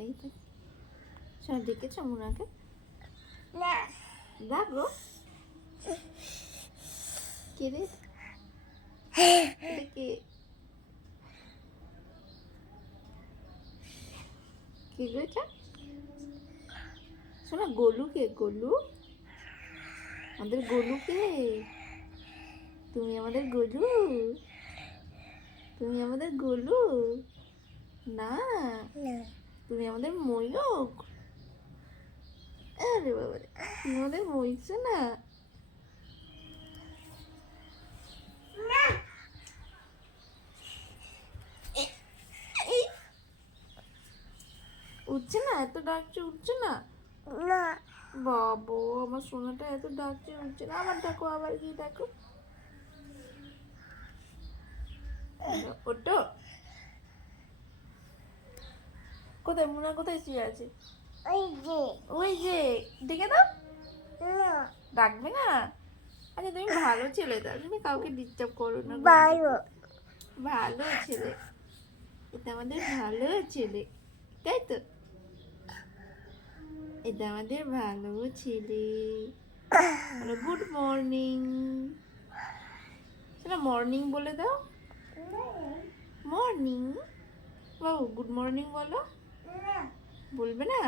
এই তো শোনা, ডেকেছ মুনাকে? না ডাকো। কে রে? এটা কে? কে গো এটা? শোনা, গোলু কে? গোলু? আমাদের গোলু কে? তুমি আমাদের গোলু? তুমি আমাদের গোলু না? না তুমি আমাদের ময়ূক? আরে বাবা রে, তুমি আমাদের ময়ূক না? উঠছে না? এত ডাকছে উঠছে না? না বাবু, আমার সোনাটা এত ডাকছে উঠছে না। আবার ডাকো, আবার গিয়ে ডাকো। ওটো কোথায়? মুনা কোথায় শুয়ে আছে? ওই যে ওই যে, ডেকে দাও। না ডাকবে না? আচ্ছা, তুমি ভালো ছেলে, দাও, তুমি কাউকে ডিস্টার্ব করো না। বায়ু ভালো ছেলে, এটা আমাদের ভালো ছেলে, তাই তো? এটা আমাদের ভালো ছেলে। Good morning. সেটা মর্নিং বলে দাও। মর্নিং। বাবু, গুড মর্নিং বলো। না বলবে না?